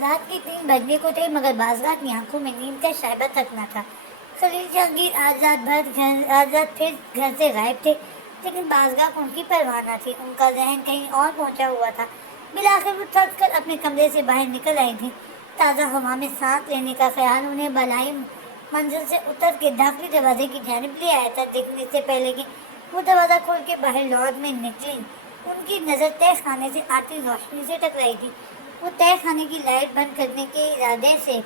رات کے 3 بجنے کو تھے مگر بازگاہ کی آنکھوں میں نیند کا شائبہ تک نہ تھا۔ خلیل جہانگیر آج رات پھر گھر سے غائب تھے، لیکن بازگاہ کو ان کی پرواہ نہ تھی۔ ان کا ذہن کہیں اور پہنچا ہوا تھا۔ بالآخر وہ تھک کر اپنے کمرے سے باہر نکل آئی تھیں۔ تازہ ہوا میں سانس لینے کا خیال انہیں بالائی منزل سے اتر کے داخلی دروازے کی جانب لے آیا تھا۔ دیکھنے سے پہلے کہ وہ دروازہ کھول کے باہر لان میں نکلی، ان کی نظر تہہ خانے سے آتی روشنی سے ٹکرائی تھی۔ وہ تہہ خانے کی لائٹ بند کرنے کے ارادے سے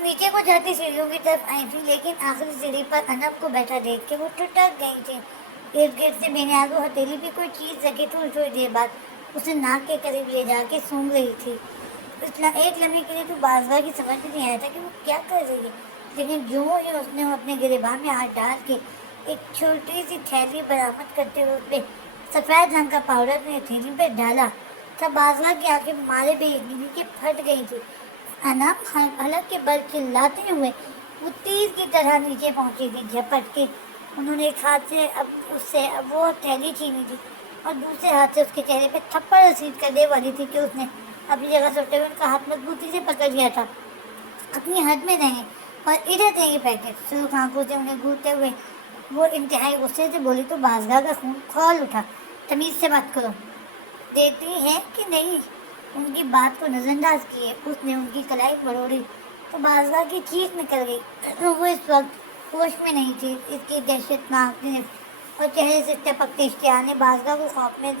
نیچے کو جاتی سیڑھیوں کی طرف آئی تھی، لیکن آخری سیڑھی پر انم کو بیٹھا دیکھ کے وہ ٹھٹک گئی تھی۔ ارد گرد سے بے نیاز و ہتھیلی بھی کوئی چیز رکھے تھوڑی دیر بعد اسے ناک کے قریب لے جا کے سونگھ رہی تھی۔ ایک لمحے کے لیے تو بازگاہ کی سمجھ میں نہیں آیا تھا کہ وہ کیا کر رہی ہے، لیکن جو ہی اس نے اپنے گریبان میں ہاتھ ڈال کے ایک چھوٹی سی تھیلی برآمد کرتے ہوئے اس پہ سفید رنگ کا پاؤڈر اپنی ہتھیلی پہ ڈالا تھا، بازگاہ کی آنکھیں مارے بے یقینی کے پھٹ گئی تھی۔ انم حلق کے بل چلاتے ہوئے وہ تیر کی طرح نیچے پہنچی تھی۔ جھپٹ کے انہوں نے ایک ہاتھ سے اس سے وہ تھیلی چھینی تھی اور دوسرے ہاتھ سے اس کے چہرے پہ تھپڑ رسید کرنے والی تھی کہ اس نے اپنی جگہ سے اٹھتے ہوئے ان کا ہاتھ مضبوطی سے پکڑ لیا تھا۔ اپنی حد میں رہیں اور ادھر تھے یہ پیکٹ۔ سرخ آنکھوں سے انہیں گھورتے ہوئے وہ انتہائی غصے سے بولی تو بازگاہ کا خون کھول اٹھا۔ تمیز سے بات کرو، دیتی ہے کہ نہیں؟ ان کی بات کو نظر انداز کیے اس نے ان کی کلائی بڑوڑی تو بازگاہ کی چیخ نکل گئی۔ وہ اس وقت ہوش میں نہیں تھی۔ اس کی دہشت ناک اور چہرے سے ٹپکتے اشتعال نے بازگاہ کو خوف میں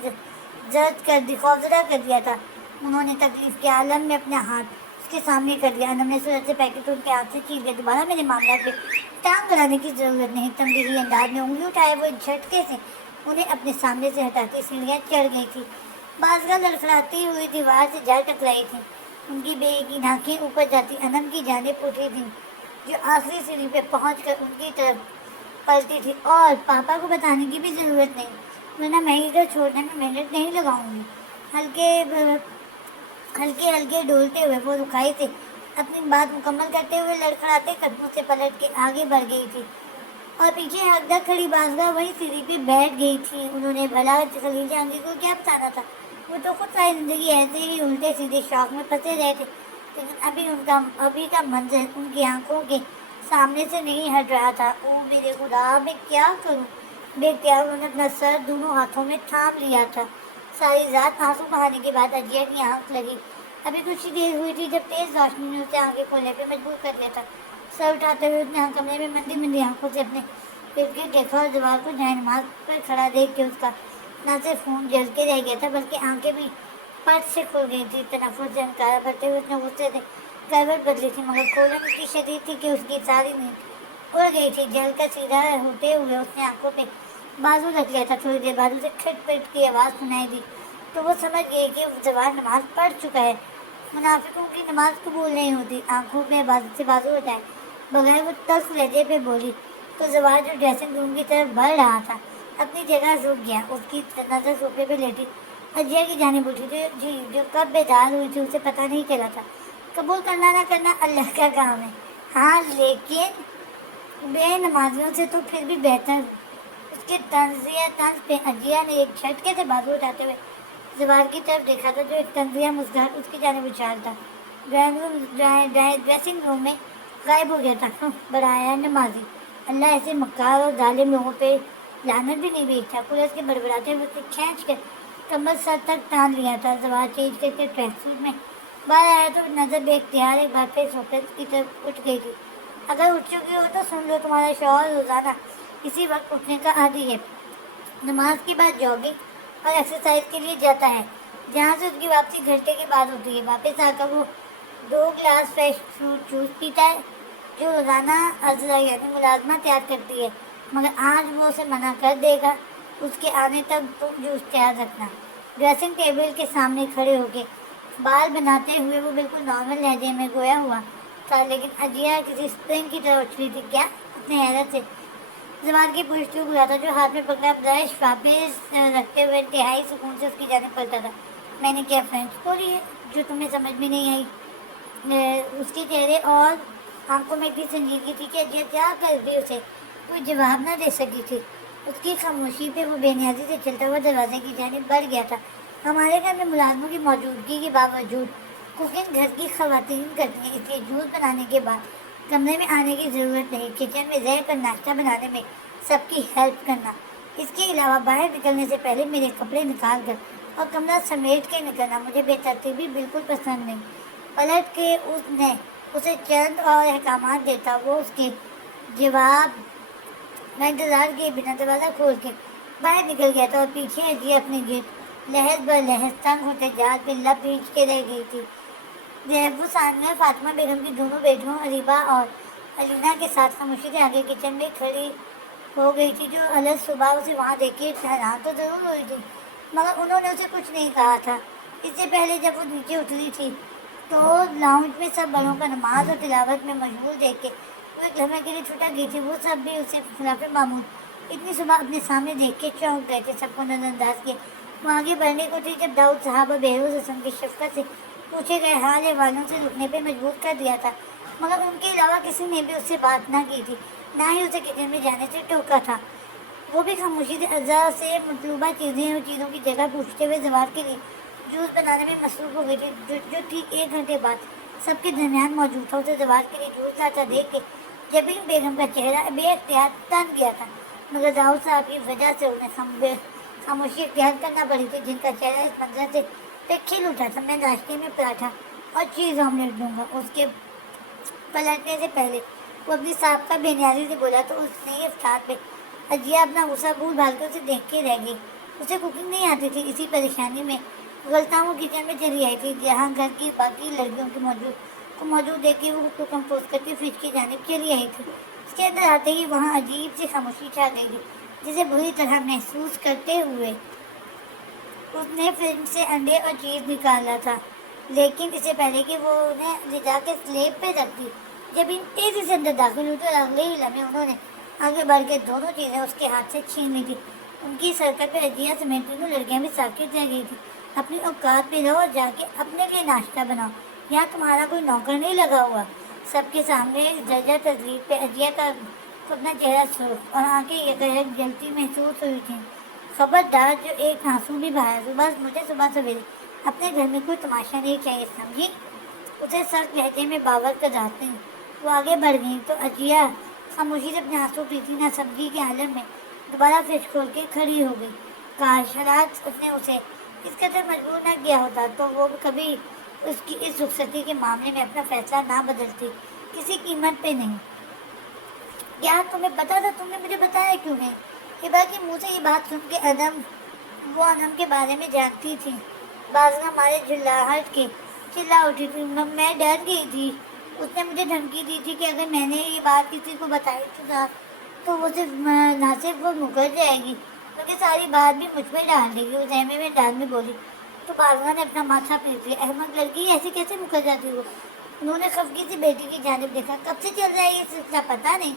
خوفزدہ کر دیا تھا۔ انہوں نے تکلیف کے عالم میں اپنا ہاتھ اس کے سامنے کر دیا۔ انم نے صورت سے پیکٹ ان کے ہاتھ سے چھین لیا۔ دوبارہ میرے معاملات پہ ٹانگ گڑانے کی ضرورت نہیں۔ تنبیہی انداز میں انگلی اٹھائے وہ جھٹکے سے انہیں اپنے سامنے سے ہٹاتی سیڑھیاں چڑھ گئی تھی۔ بازگاہ لڑکھڑاتی ہوئی دیوار سے جا ٹکرائی تھی۔ ان کی بے یقین آنکھیں اوپر جاتی انم کی جانب اٹھی تھیں، جو آخری سیڑھی پہ پہنچ کر ان کی طرف پلٹی تھی۔ اور پاپا کو بتانے کی بھی ضرورت نہیں، ورنہ میں ادھر چھوڑنے میں محنت نہیں لگاؤں گی۔ ہلکے ڈولتے ہوئے وہ رکائی سے اپنی بات مکمل کرتے ہوئے لڑکھڑاتے قدموں سے پلٹ کے آگے بڑھ گئی تھی اور پیچھے ہکدر کھڑی بازگاہ وہی سیڑھی پہ بیٹھ گئی تھی۔ انہوں نے بھلا خلیل جہانگیر کو کیا بتانا تھا؟ وہ تو خود ساری زندگی ایسے ہی الٹے سیدھے شوق میں پھنسے رہے تھے، لیکن ابھی کا منظر ان کی آنکھوں کے سامنے سے نہیں ہٹ رہا تھا۔ او میرے خدا، میں کیا کروں؟ بے اختیار انہوں نے اپنا سر دونوں ہاتھوں میں تھام لیا تھا۔ ساری رات آنسو بہانے کے بعد اجیا کی آنکھ لگی۔ ابھی کچھ ہی دیر ہوئی تھی جب تیز روشنی نے اسے آنکھیں کھولنے پہ مجبور کر دیا تھا۔ سر اٹھاتے ہوئے اس نے کمرے میں مندی مندی آنکھوں سے اپنے ارد گرد دیکھا اور دیوار کو جائے نماز پر کھڑا دیکھ کے اس کا نہ صرف خون جل کے رہ گیا تھا بلکہ آنکھیں بھی پٹ سے کھل گئی تھی۔ تنفس سے انکارا بھرتے ہوئے اس نے غصے سے کروٹ بدلی تھی، مگر کھولن اتنی شدید تھی کہ اس کی ساری نیند اڑ گئی تھی۔ جل کر سیدھا ہوتے ہوئے اس نے آنکھوں پہ بازو رکھ لیا تھا۔ تھوڑی دیر بعد اسے کھٹ پٹ کی آواز سنائی دی تو وہ سمجھ گئی کہ زوال نماز پڑھ چکا ہے۔ منافقوں کی نماز قبول نہیں ہوتی۔ آنکھوں میں بازو سے بازو ہٹائے بغیر وہ تلخ لہجے پہ بولی تو زوال جو ڈریسنگ روم کی طرف بڑھ رہا تھا اپنی جگہ رک گیا۔ اس کی نظر صوفے پہ لیٹی اجیا کی جانب اٹھی جو کب بیدار ہوئی تھی اسے پتہ نہیں چلا تھا۔ قبول کرنا نہ کرنا اللہ کا کام ہے، ہاں لیکن بے نمازیوں سے تو پھر بھی بہتر ہوں۔ اس کے طنز پہ اجیا نے ایک جھٹکے سے بازو اٹھاتے ہوئے زوال کی طرف دیکھا تھا جو ایک طنزیہ مسکراہٹ اس کی جانب اچھال تھا ڈریسنگ روم میں غائب ہو گیا تھا۔ بڑایا نمازی، اللہ ایسے مکار اور ظالم لوگوں پہ لعنت بھی نہیں بھیجتا۔ پولیس کے بڑبڑاتے ہوئے اسے کھینچ کر کمر سر تک تان لیا تھا۔ زوال چینج کر کے ٹریک سوٹ میں باہر آیا تو نظر بے اختیار ایک بار پھر صوفے کی طرف اٹھ گئی تھی۔ اگر اٹھ چکی ہو تو سن لو، تمہارا شوہر روزانہ اسی وقت اٹھنے کا عادی ہے۔ نماز کے بعد جاگنگ اور ایکسرسائز کے لیے جاتا ہے، جہاں سے اس کی واپسی گھنٹے کے بعد ہوتی ہے۔ واپس آ کر وہ 2 گلاس فریش فروٹ جوس پیتا ہے جو روزانہ عذرا یعنی ملازمہ تیار کرتی ہے، مگر آج وہ اسے منع کر دے گا۔ اس کے آنے تک تم جوس تیار رکھنا۔ ڈریسنگ ٹیبل کے سامنے کھڑے ہو کے بال بناتے ہوئے وہ بالکل نارمل لہجے میں گویا ہوا تھا، لیکن اجیا کسی اسپرنگ کی طرح اچھلی تھی۔ کیا؟ اپنے حیرت سے زوال کی پشت کو گھلا تھا جو ہاتھ میں پکڑا برش واپس رکھتے ہوئے انتہائی سکون سے اس کی جانب پلٹا تھا۔ میں نے کیا فرینچ بولی ہے جو تمہیں سمجھ میں نہیں آئی؟ اس کے چہرے اور آنکھوں میں اتنی سنجیدگی تھی کہ اجیا کیا کر بھی اسے کوئی جواب نہ دے سکی تھی۔ اس کی خاموشی پہ وہ بے نیازی سے چلتا ہوا دروازے کی جانب بڑھ گیا تھا۔ ہمارے گھر میں ملازموں کی موجودگی کے باوجود کوکنگ گھر کی خواتین کرتی ہیں، اس لیے جوس بنانے کے بعد کمرے میں آنے کی ضرورت نہیں، کچن میں رہ کر ناشتہ بنانے میں سب کی ہیلپ کرنا۔ اس کے علاوہ باہر نکلنے سے پہلے میرے کپڑے نکال کر اور کمرہ سمیٹ کے نکلنا مجھے بے ترتیبی بالکل پسند نہیں۔ پلٹ کے اسے چند اور احکامات دیتا، وہ اس کے جواب میں انتظار کیے بنا دروازہ کھول کے باہر نکل گیا تھا اور پیچھے اجی اپنے گرد لہر بر لہر تنگ ہوتے جال پہ لب بھیج کے رہ گئی تھی۔ وہ ثانیہ فاطمہ بیگم کی دونوں بیٹیوں اریبہ اور علینا کے ساتھ خاموشی سے آگے کچن میں کھڑی ہو گئی تھی، جو الگ صبح اسے وہاں دیکھ کے حیران تو ضرور ہوئی تھی، مگر انہوں نے اسے کچھ نہیں کہا تھا۔ اس سے پہلے جب وہ نیچے اتری تھی تو لاؤنج میں سب بڑوں کو نماز اور تلاوت میں مشغول دیکھ کے وہ ایک لمحے کے لیے چھٹا گئی تھی۔ وہ سب بھی اسے خلاف معمول اتنی صبح اپنے سامنے دیکھ کے چونک گئے تھے، سب کو نظر انداز کیا۔ وہ آگے بڑھنے کو تھی جب داؤد صاحب اور بہروز حسن کی شفقت سے پوچھے گئے حال والوں سے رکنے پہ مجبور کر دیا تھا، مگر ان کے علاوہ کسی نے بھی اس سے بات نہ کی تھی، نہ ہی اسے کچن میں جانے سے ٹوکا تھا۔ وہ بھی خاموشی سے اعضاء سے مطلوبہ چیزیں اور چیزوں کی جگہ پوچھتے ہوئے زوال کے لیے جوس بنانے میں مصروف ہو گئی تھی، جو ٹھیک 1 گھنٹے بعد سب کے درمیان موجود تھا۔ اسے زوال کے لیے جوس لاتا دیکھ کے جبین بیگم کا چہرہ بے اختیار تن گیا تھا، مگر داؤد صاحب کی وجہ سے انہیں خاموشی اختیار کرنا پڑی تھی، جن کا چہرہ اس منظر سے پہ کھل اٹھا تھا۔ میں ناشتے میں پراٹھا اور چیز آملیٹ دوں گا۔ اس کے پلٹنے سے پہلے وہ اپنی صاحب کا بے نیازی سے بولا تو اس نے افتاد پہ اجیا اپنا غصہ بھول بھال کے اسے دیکھ کے رہ گئی۔ اسے کوکنگ نہیں آتی تھی، اسی پریشانی میں غلطاں وہ کچن میں چلی آئی تھی، جہاں گھر کی باقی لڑکیوں کو موجود دیکھ کے وہ خود کو کمپوز کرتی فریج کی جانب چلی آئی تھی۔ اس کے اندر آتے ہی وہاں عجیب سی خاموشی چھا گئی تھی، جسے بری طرح محسوس کرتے ہوئے اس نے فریج سے انڈے اور چیز نکالا تھا، لیکن اس سے پہلے کہ وہ انہیں لے جا کے سلیب پہ رکھ دی، جب ان تیزی سے اندر داخل ہوئی تو اگلے ہی لمحے انہوں نے آگے بڑھ کے دونوں چیزیں اس کے ہاتھ سے چھین لی تھی۔ ان کی سرکت پہ اجیا سمیت تینوں لڑکیاں بھی ساکت رہ گئی تھی۔ اپنی اوقات پہ رہو اور جا کے اپنے لیے ناشتہ بناؤ، یہاں تمہارا کوئی نوکر نہیں لگا ہوا۔ سب کے سامنے درجہ تذلیل پہ اجیا کا اپنا چہرہ سرخ اور آنکھیں یکایک جلتی محسوس ہوئی تھیں۔ خبردار، جو ایک آنسو بھی بہایا، مجھے صبح سویرے اپنے گھر میں کوئی تماشا نہیں چاہیے، سمجھی؟ اسے سخت لہجے میں باور کراتے ہیں۔ وہ آگے بڑھ گئی تو اجیا خاموشی سے اپنے آنسو پیتی نہ سمجھی کے عالم میں دوبارہ فریج کھول کے کھڑی ہو گئی۔ کاش اس نے اسے اس قدر مجبور نہ کیا ہوتا تو وہ کبھی اس کی اس رخصتی کے معاملے میں اپنا فیصلہ نہ بدلتی، کسی قیمت پہ نہیں۔ کیا تمہیں پتا تھا؟ تم نے مجھے بتایا کیوں نہیں؟ ہبا کے منہ سے یہ بات سن کے وہ انم کے بارے میں جانتی تھی۔ بازنا مارے جھلاہٹ کے چلا اٹھی تھی۔ میں ڈر گئی تھی، اس نے مجھے دھمکی دی تھی کہ اگر میں نے یہ بات کسی کو بتائی تو وہ نہ صرف وہ مکر جائے گی بلکہ ساری بات بھی مجھ پہ ڈال دے گی۔ اس احمد میں ڈال میں بولی تو بازنا نے اپنا ماتھا پیٹ لیا۔ احمد لڑکی ایسے کیسے مکر جاتی ہو؟ انہوں نے خفگی سے بیٹی کی جانب دیکھا۔ کب سے چل رہا ہے یہ سلسلہ؟ پتہ نہیں،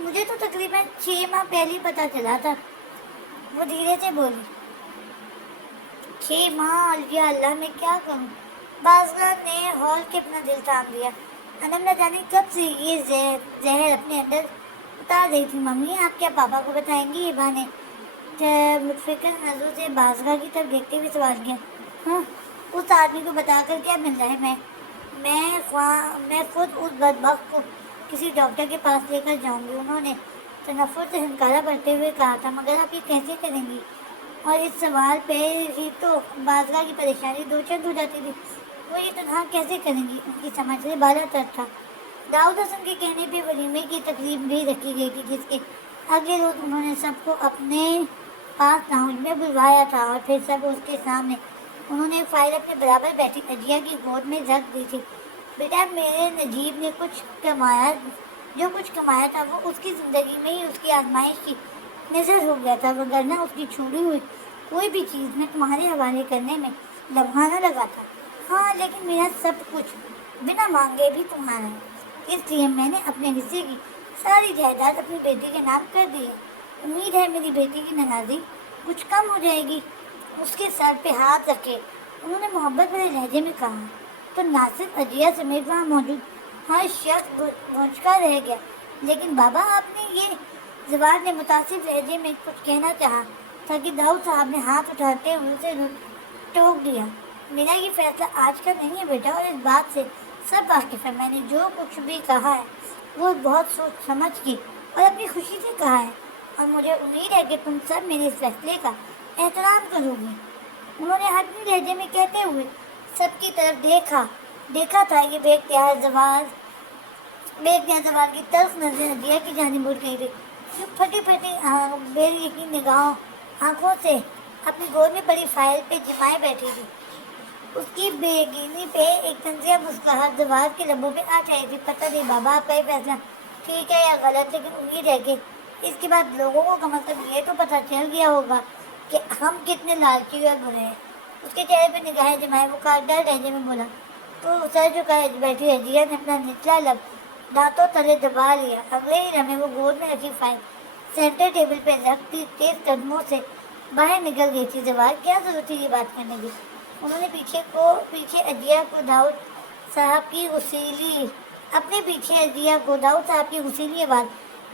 مجھے تو تقریباً 6 ماہ پہلے پتہ چلا تھا، وہ دھیرے سے بولی۔ 6 ماہ؟ یا اللہ، میں کیا کروں؟ بازنا نے ہول کے اپنا دل تھام لیا۔ انم نہ جانے کب سے یہ زہر اپنے اندر اتار رہی تھی۔ ممی، آپ کیا پاپا کو بتائیں گی؟ ہبا نے متفکر نظروں سے بازگاہ کی طرف دیکھتے ہوئے سوال کیا۔ ہاں، اس آدمی کو بتا کر کیا ملنا ہے؟ میں خود اس بدبخت کو کسی ڈاکٹر کے پاس لے کر جاؤں گی، انہوں نے تنفر سے ہنکارا بھرتے ہوئے کہا تھا۔ مگر آپ یہ کیسے کریں گی؟ اور اس سوال پہ ہی تو بازگاہ کی پریشانی دو چند ہو جاتی تھی۔ وہ یہ تنہا کیسے کریں گی؟ ان کی سمجھ سے بالا تر تھا۔ داؤد حسن کے کہنے پہ ولیمے کی تقریب بھی رکھی گئی تھی، جس کے اگلے روز انہوں نے سب کو اپنے پاس لاؤنج میں بلوایا تھا اور پھر سب اس کے سامنے انہوں نے فائل اپنے برابر بیٹھی اجیا کی گود میں رکھ دی تھی۔ بیٹا، میرے نجیب نے جو کچھ کمایا تھا وہ اس کی زندگی میں ہی اس کی آزمائش کی نظر ہو گیا تھا، وگرنہ اس کی چھوڑی ہوئی کوئی بھی چیز میں تمہارے حوالے کرنے میں لمحہ نہ لگا تھا۔ ہاں، لیکن میرا سب کچھ بنا مانگے بھی تمہارا ہے، اس لیے میں نے اپنے حصے کی ساری جائیداد اپنی بیٹی کے نام کر دی ہے۔ امید ہے میری بیٹی کی ناراضی کچھ کم ہو جائے گی۔ اس کے سر پہ ہاتھ رکھے انہوں نے محبت بھرے لہجے میں کہا تو نہ صرف اجیا سمیت وہاں موجود ہر شخص بھونچکا رہ گیا۔ لیکن بابا، آپ نے یہ زوال نے متاثر لہجے میں کچھ کہنا چاہا تھا کہ داؤد صاحب نے ہاتھ اٹھاتے ہوئے اسے ٹوک دیا۔ میرا یہ فیصلہ آج کا نہیں ہے بیٹا، اور اس بات سے سب واقف ہے۔ میں نے جو کچھ بھی کہا ہے وہ بہت سوچ سمجھ کے اور اپنی خوشی سے کہا ہے، اور مجھے امید ہے کہ تم سب میرے اس فیصلے کا احترام کرو گے۔ انہوں نے حتمی لہجے میں کہتے ہوئے سب کی طرف دیکھا تھا۔ یہ بے اختیار زبان کی طرف نظر عدیہ کی جانب اٹھ گئی تھی، جو پھٹی بے یقین نگاہوں آنکھوں سے اپنی گود میں پڑی فائل پہ جمائے بیٹھی تھی۔ اس کی بے یقینی پہ ایک طنزیہ مسکراہٹ زوال کے لبوں پہ آ چاہی تھی۔ پتہ نہیں بابا آپ کا یہ فیصلہ ٹھیک ہے یا غلط، لیکن امید ہے کہ اس کے بعد لوگوں کو کم از کم یہ تو پتہ چل گیا ہوگا کہ ہم کتنے لالچی اور برے ہیں۔ اس کے چہرے پہ نگاہیں جمائے وہ کاٹدار لہجے میں بولا۔ تو سر جھکائے بیٹھی عدیہ نے اپنا نچلا لب دانتوں تلے دبا لیا۔ اگلے ہی لمحے وہ گود میں رکھی فائل سینٹر ٹیبل پہ رکھتی تیز قدموں سے باہر نکل گئی تھی۔ زوال کیا ضرورت تھی یہ بات کرنے کی؟ انہوں نے پیچھے عدیہ کو داؤد صاحب کی غسیلی آواز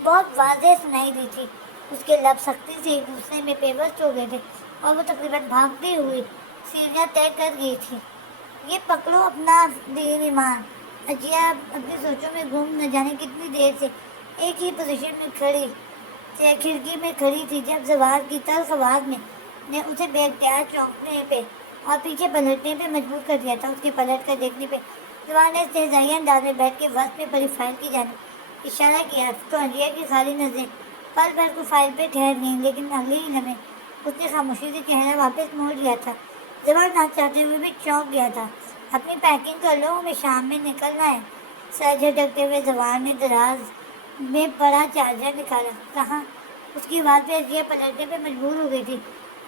بہت واضح سنائی دی تھی۔ اس کے لب سختی سے ایک دوسرے میں پیوست ہو گئے تھے اور وہ تقریباً بھاگتی ہوئی سیڑھیاں طے کر گئی تھی۔ یہ پکڑو اپنا دین ایمان۔ عدیہ اپنی سوچوں میں گم نہ جانے کتنی دیر سے ایک ہی پوزیشن میں کھڑکی میں کھڑی تھی، جب زوال کی تلخ آواز نے اسے بے اختیار چونکنے پہ اور پیچھے پلٹنے پہ مجبور کر دیا تھا۔ اس کے پلٹ کر دیکھنے پہ زوال نے استہزائیہ انداز میں بیٹھ کے وسط میں پڑی فائل کی جانب اشارہ کیا تو عدیہ کی خالی نظریں پل بھر کو فائل پہ ٹھہر گئیں، لیکن اگلے ہی لمحے اس نے خاموشی سے چہرہ واپس موڑ لیا تھا۔ زوال نہ چاہتے ہوئے بھی چونک گیا تھا۔ اپنی پیکنگ کر لو، ہمیں شام میں نکلنا ہے۔ سر جھٹکتے ہوئے زوال نے دراز میں پڑا چارجر نکالا۔ کہاں؟ اس کی آواز پہ عدیہ پلٹنے پہ مجبور ہو گئی تھی۔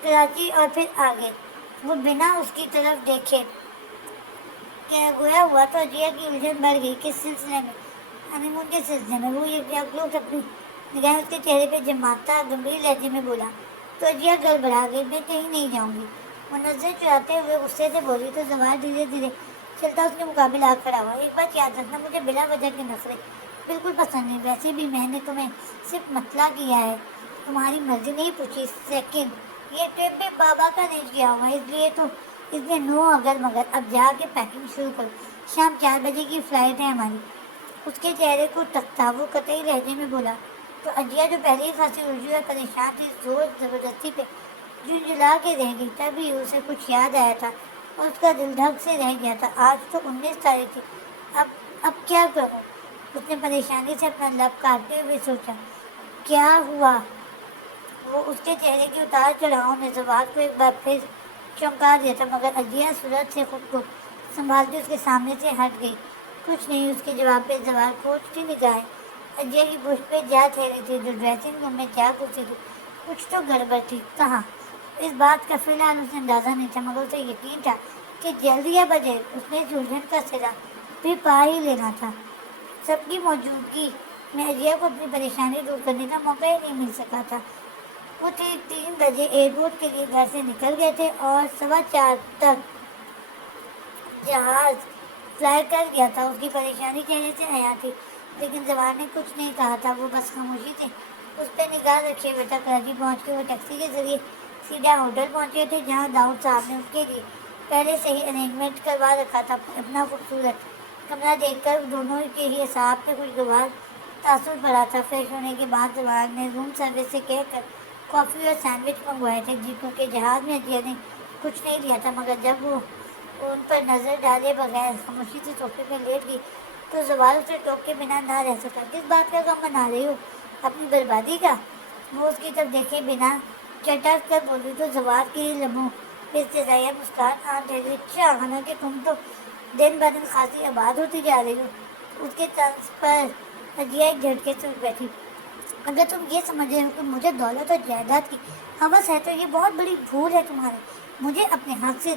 کراچی، اور پھر آگے۔ وہ بنا اس کی طرف دیکھے کیا گویا ہوا تو عدیہ کی الجھن بڑھ گئی۔ کس سلسلے میں؟ ہنی مون کے سلسلے میں۔ وہ یکجہت اپنی نگاہیں اس کے چہرے پہ جماتا گمبھیر لہجے میں بولا۔ تو عدیہ گڑبڑا گئی۔ میں کہیں نہیں جاؤں گی، وہ نظر چراتے ہوئے غصے سے بولی۔ تو زوال دھیرے دھیرے چلتا اس کے مقابل آ کھڑا ہوا۔ ایک بات یاد رکھنا، مجھے بلا وجہ کے نخرے بالکل پسند نہیں۔ ویسے بھی میں نے تمہیں صرف مطلع کیا ہے، تمہاری مرضی نہیں پوچھی۔ سیکنڈ، یہ ٹرپ بھی بابا کا نہیں کیا ہوا، اس لیے نو اگر مگر۔ اب جا کے پیکنگ شروع کرو، شام 4 بجے کی فلائٹ ہے ہماری۔ اس کے چہرے کو تکتا وہ قطعی لہجے میں بولا۔ تو عدیہ جو پہلے ہی خاصی الجھی اور پریشان تھی، زور زبردستی پہ جھنجھلا کے رہ گئی۔ تبھی اسے کچھ یاد آیا تھا اور اس کا دل دھک سے رہ گیا تھا۔ آج تو 19 تاریخ تھی، اب کیا کروں؟ اس نے پریشانی سے اپنا لب کاٹتے ہوئے سوچا۔ کیا ہوا؟ وہ اس کے چہرے کے اتار چڑھاؤ نے زوال کو ایک بار پھر چونکا دیا تھا، مگر عدیہ صورت سے خود کو سنبھالتی اس کے سامنے سے ہٹ گئی۔ کچھ نہیں، اس کے جواب پہ زوال کھوجتی نگاہیں عدیہ کی پشت پہ جا ٹھہری تھی، جو ڈریسنگ روم میں جا گھسی تھی۔ کچھ تو گڑبڑ تھی۔ کہاں؟ اس بات کا فی الحال اسے اندازہ نہیں تھا، مگر اسے یقین تھا کہ جلد یا بجے اس نے اس الجھن کا سرا بھی پا ہی لینا تھا۔ سب کی موجودگی میں عدیہ کو اپنی پریشانی دور کرنے کا موقع ہی نہیں مل سکا تھا۔ وہ 3 بجے ایئرپورٹ کے لیے گھر سے نکل گئے تھے اور 4:15 تک جہاز فلائی کر گیا تھا۔ اس کی پریشانی چہرے سے عیاں تھی، لیکن زوال نے کچھ نہیں کہا تھا۔ وہ بس خاموشی سے اس پہ نگاہ رکھے ہوئے تھا۔ کراچی پہنچ کے وہ ٹیکسی کے ذریعے سیدھا ہوٹل پہنچے تھے، جہاں داؤد صاحب نے اس کے لیے پہلے سے ہی ارینجمنٹ کروا رکھا تھا۔ اپنا خوبصورت کمرہ دیکھ کر دونوں کے ہی اعصاب پہ خوشگوار تاثر پڑا تھا۔ فریش ہونے کے بعد زوال نے روم سروس سے کہہ کر کافی اور سینڈوچ منگوائے تھے، کیونکہ جہاز میں عدیہ نے کچھ نہیں لیا تھا۔ مگر جب وہ ان پر نظر ڈالے بغیر خاموشی سے صوفے پہ لیٹ گئی تو زوال اسے ٹوک کے بنا نہ رہ سکا۔ کس بات کا غم منا رہی ہو؟ اپنی بربادی کا؟ وہ اس کی طرف دیکھے بنا چٹک کر بولی۔ تو زوال کے لبوں پہ استہزائیہ مسکراہٹ آن ٹھہری۔ اچھا، حالانکہ تم تو دن بدن خاصی آباد ہوتی جا رہی ہو۔ اس کے طنز پر عدیہ ایک جھٹکے سے اٹھ بیٹھی۔ اگر تم یہ سمجھ رہے ہو کہ مجھے دولت اور جائیداد کی ہوس ہے تو یہ بہت بڑی بھول ہے تمہاری۔ مجھے اپنے حق سے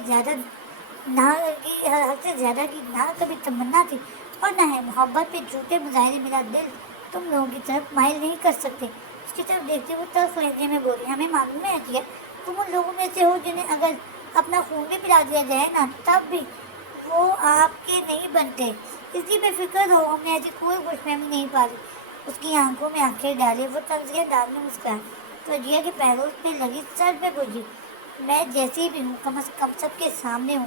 زیادہ کی نہ کبھی تمنا تھی اور نہ ہے۔ محبت پہ جھوٹے مظاہرے میرا دل تم لوگوں کی طرف مائل نہیں کر سکتے۔ اس کی طرف دیکھتے وہ تلخ لہجے میں بولی۔ ہمیں معلوم ہے عدیہ، تم ان لوگوں میں سے ہو جنہیں اگر اپنا خون بھی پلا دیا جائے نا تب بھی وہ آپ کے نہیں بنتے۔ اس لیے بے فکر رہو، ہم نے ایسی کوئی خوش فہمی نہیں پالی۔ اس کی آنکھوں میں آنکھیں ڈالے وہ طنزیہ انداز میں مسکرائی تو عدیہ کے پیروں پہ لگی سر پہ گزری۔ میں جیسی بھی ہوں، کم از کم سب کے سامنے ہوں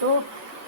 2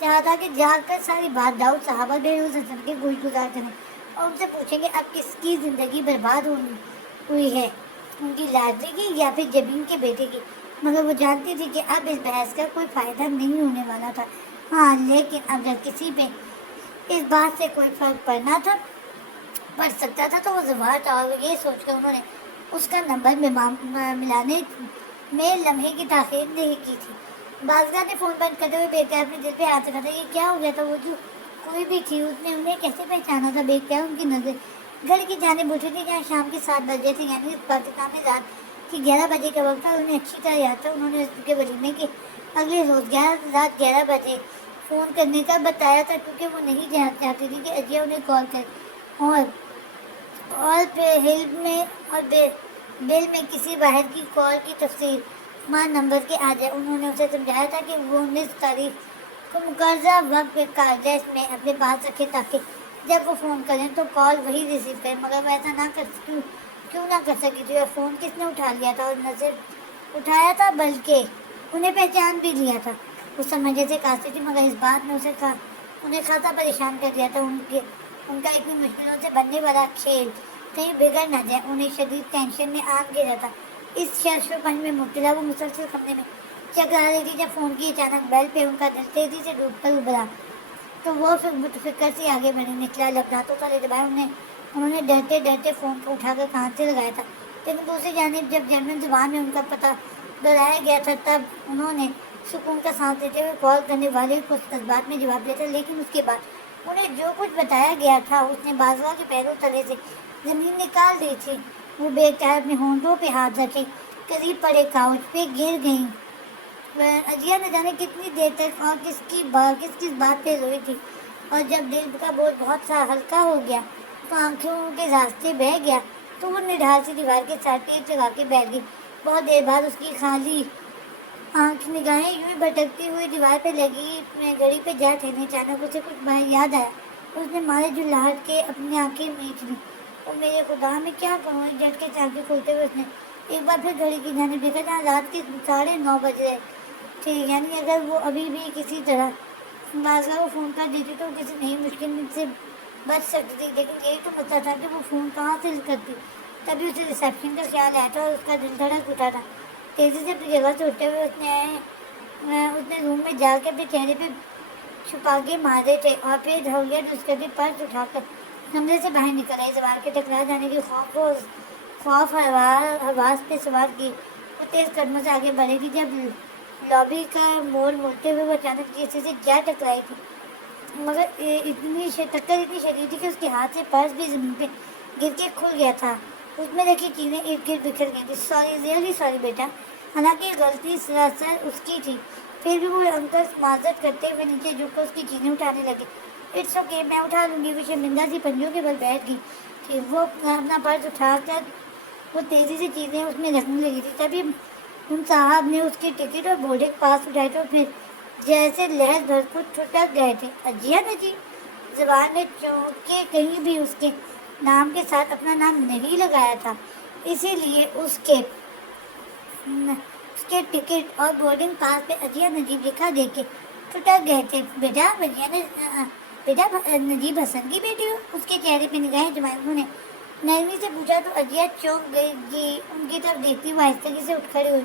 چاہا تھا کہ جا کر ساری بات داؤد صحابہ وسلم کے گوش گزار کریں اور ان سے پوچھیں کہ اب کس کی زندگی برباد ہوئی ہے، ان کی لاڈلی کی یا پھر جبین کے بیٹے کی؟ مگر وہ جانتی تھی کہ اب اس بحث کا کوئی فائدہ نہیں ہونے والا تھا۔ ہاں لیکن اگر کسی پہ اس بات سے کوئی فرق پڑ سکتا تھا تو وہ زوار تھا، اور یہ سوچ کر انہوں نے اس کا نمبر ملانے میں لمحے کی تاخیر نہیں کی تھی۔ بازگاہ نے فون بند کرتے ہوئے بیٹا اپنے دل پہ ہاتھ رکھا تھا۔ یہ کیا ہو گیا تھا؟ وہ جو کوئی بھی تھی اس نے انہیں کیسے پہچانا تھا؟ بیٹا ان کی نظر گھر کی جانب اٹھی تھی جہاں شام کے 7 بجے تھے، یعنی اس پاکستان میں رات کی 11 بجے کا وقت تھا۔ انہیں اچھی طرح یاد تھا، انہوں نے اس کے ولیمے کے اگلے روز رات 11 بجے فون کرنے کا بتایا تھا، کیونکہ وہ نہیں چاہتی تھی کہ اجیا انہیں کال کرے اور بل میں کسی باہر کی کال کی تفصیل ماں نمبر کے آ جائے۔ انہوں نے اسے سمجھایا تھا کہ وہ 19 تاریخ کو مقررہ وقت پہ کارڈیس میں اپنے پاس رکھے تاکہ جب وہ فون کریں تو کال وہی ریسیو کریں، مگر وہ ایسا کیوں نہ کر سکی تھی؟ اور فون کس نے اٹھا لیا تھا اور نہ صرف اٹھایا تھا بلکہ انہیں پہچان بھی لیا تھا؟ اس سمجھے سے کافی تھی، مگر اس بات نے انہیں خاصا پریشان کر دیا تھا۔ ان کا اتنی مشکلوں سے بننے والا کھیل کہیں بگڑ نہ جائے۔ انہیں شدید ٹینشن میں آگ گرا تھا۔ اس شرش و پنج میں مبتلا وہ مسلسل کمرے میں چکرا رہی تھی۔ جب فون کی اچانک بیل پہ ان کا دل تیزی سے ڈوب کر ابھرا تو وہ فکر سے آگے بڑھی، نچلا لب دانتوں تلے دبائے۔ انہوں نے ڈرتے ڈرتے فون کو اٹھا کر کان سے لگایا تھا، لیکن دوسری جانب جب جرمن زبان میں ان کا پتہ دہرایا گیا تھا تب انہوں نے سکون کا سانس لیتے ہوئے کال کرنے والے کو جذبات میں جواب دیا تھا۔ لیکن اس کے بعد انہیں جو کچھ بتایا گیا تھا اس نے بازوہ کے پیروں تلے سے زمین نکال دی تھی۔ وہ بے اختیار اپنے ہونٹوں پہ ہاتھ رکھے قریب پڑے کاؤچ پہ گر گئیں۔ اجیا نہ جانے کتنی دیر تک اور کس بات پہ روئی تھی، اور جب دل کا بوجھ بہت سا ہلکا ہو گیا تو آنکھوں کے راستے بہہ گیا تو وہ نڈھال سی دیوار کے ساتھ ٹیپ لگا کے بیٹھ گئی۔ بہت دیر بعد اس کی خالی آنکھ نگاہیں یوں ہی بھٹکتی ہوئی دیوار پہ لگی گھڑی پہ جا ٹھہری۔ اچانک اسے کچھ یاد آیا۔ اس نے مارے جھلاہٹ کے اپنی آنکھیں میچ لیں۔ اور میرے خدا میں کیا کروں؟ ایک جھٹکے سے آنکھیں کھولتے ہوئے اس نے ایک بار پھر گھڑی کی جانب دیکھا جہاں رات کے 9:30 بج رہے تھے، یعنی اگر وہ ابھی بھی کسی طرح بازگاہ کو فون کر دیتی تو کسی نئی مشکل سے بچ سکتی تھی، لیکن یہی تو مسئلہ تھا کہ وہ فون کہاں سے کرتی۔ تبھی اسے ریسیپشن کا خیال آیا تھا اور اس کا دل دھڑک اٹھا تھا۔ تیزی سے اپنی جگہ سے اٹھتے ہوئے اس نے روم میں جا کے اپنے چہرے پہ چھپاگے مارے تھے اور پھر دھولیت اس کے پرس اٹھا کر کمرے سے باہر نکل آئی۔ زبان کے ٹکرا جانے کی خوف حواس پہ سوار کی وہ تیز قدموں سے آگے بڑھے گی۔ جب لابی کا موڑ مڑتے ہوئے وہ اچانک کسی سے جا ٹکرائی تھی، مگر ٹکر اتنی شدید تھی کہ اس کے ہاتھ سے پرس بھی زمین پہ گر کے کھل گیا تھا۔ اس میں رکھی چیزیں ارد گرد بکھر گئی تھی۔ سوری، ریئلی سوری بیٹا۔ حالانکہ غلطی سراسر اس کی تھی، پھر بھی وہ انکل معذرت کرتے ہوئے نیچے جھک کر اس کی چیزیں اٹھانے لگے۔ اٹس اوکے، میں اٹھا لوں گی۔ وہ شرمندہ سی پنجوں کے بل بیٹھ گئی تھی۔ وہ اپنا پرس اٹھا کر وہ تیزی سے چیزیں اس میں رکھنے لگی تھی۔ تبھی ان صاحب نے اس کے ٹکٹ اور بورڈنگ پاس اٹھائے تھے اور پھر جیسے لہر بھر کو ٹھٹک گئے تھے۔ اجیا نجی؟ زبان نے چونکہ کہیں بھی اس کے نام کے ساتھ اپنا نام نہیں لگایا تھا، اسی لیے اس کے ٹکٹ اور بورڈنگ پاس پہ اجیا نجیب لکھا دیکھ کے ٹھٹک گئے تھے۔ بیٹا نجیب حسن کی بیٹی ہو؟ اس کے چہرے پہ نگاہیں جمائے انہوں نے نرمی سے پوچھا تو اجیا چونک گئی جی ان کی طرف دیکھتی ہوئے آہستگی سے اٹھ کھڑی ہوئی۔